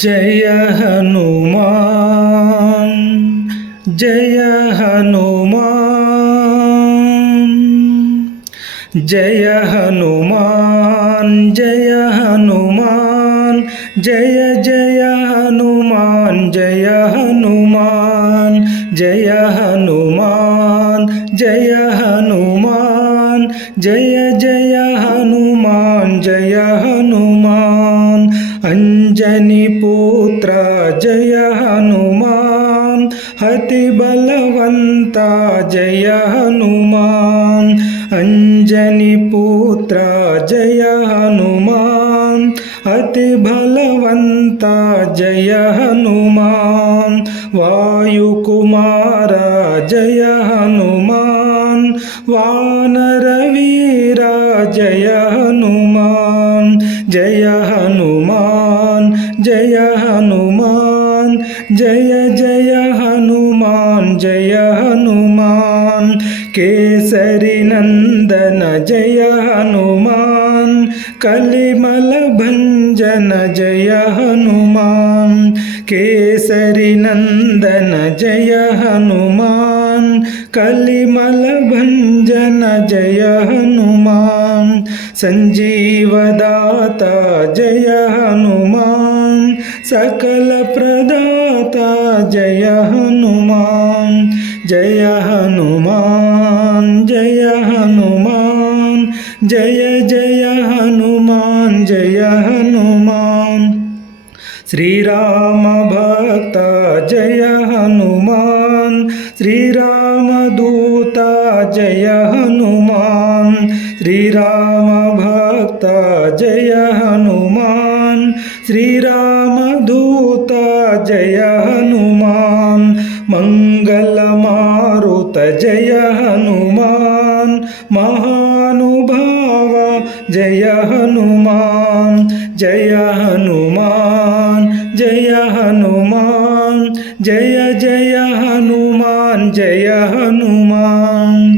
जय हनुमान जय हनुमान जय हनुमान जय हनुमान जय जय हनुमान जय हनुमान जय हनुमान जय हनुमान जय जय हनुमान जय हनुमान अंजनी पुत्र जय हनुमान अति बलवंता जय हनुमान अंजनी पुत्र जय हनुमान अति बलवंता जय हनुमान वायुकुमार जय हनुमान वानरवीर जय हनुमान जय हनुमान जय हनुमान जय जय हनुमान जय हनुमान केसरी नंदन जय हनुमान कलिमल भंजन जय हनुमान केसरी नंदन जय हनुमान कलिमल भंजन जय हनुमान संजीवदाता जय हनुमान सकल प्रदाता जय हनुमान जय हनुमान जय हनुमान जय जय हनुमान जय हनुमान श्री राम भक्त जय हनुमान श्री राम दूता जय हनुमान श्री राम भक्त जय हनुमान श्री राम दूता जय हनुमान मंगल मारुत जय हनुमान महानुभाव जय हनुमान जय हनुमान जय हनुमान जय जय हनुमान जय हनुमान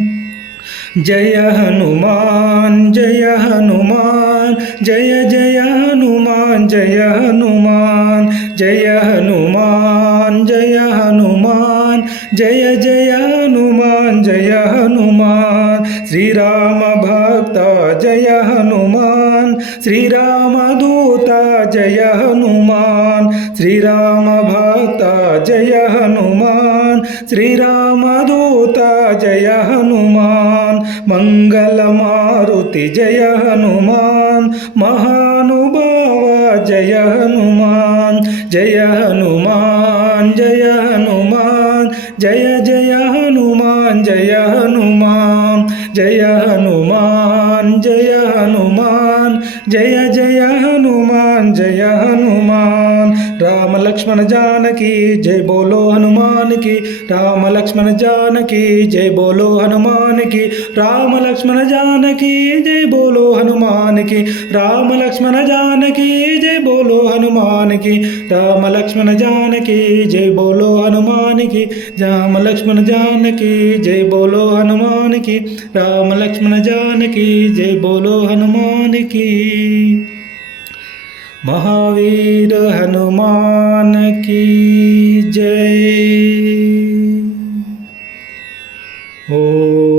जय हनुमान जय हनुमान जय जय हनुमान जय हनुमान जय हनुमान जय हनुमान जय जय हनुमान जय हनुमान श्री राम भक्त जय हनुमान श्री राम दूता जय हनुमान श्री राम भक्त जय हनुमान श्री राम दूता जय हनुमान मंगल मारुति जय हनुमान महानुभाव जय हनुमान जय हनुमान जय हनुमान जय जय हनुमान जय हनुमान जय हनुमान जय हनुमान जय जय हनुमान जय हनुमान राम लक्ष्मण जानकी जय बोलो हनुमान की राम लक्ष्मण जानकी जय बोलो हनुमान की राम लक्ष्मण जानकी जय बोलो हनुमान की राम लक्ष्मण जानकी जय बोलो हनुमान की राम लक्ष्मण जानकी जय बोलो हनुमान की राम लक्ष्मण जानकी जय बोलो हनुमान की राम लक्ष्मण जानकी जय बोलो हनुमान की महावीर हनुमान की जय। ओ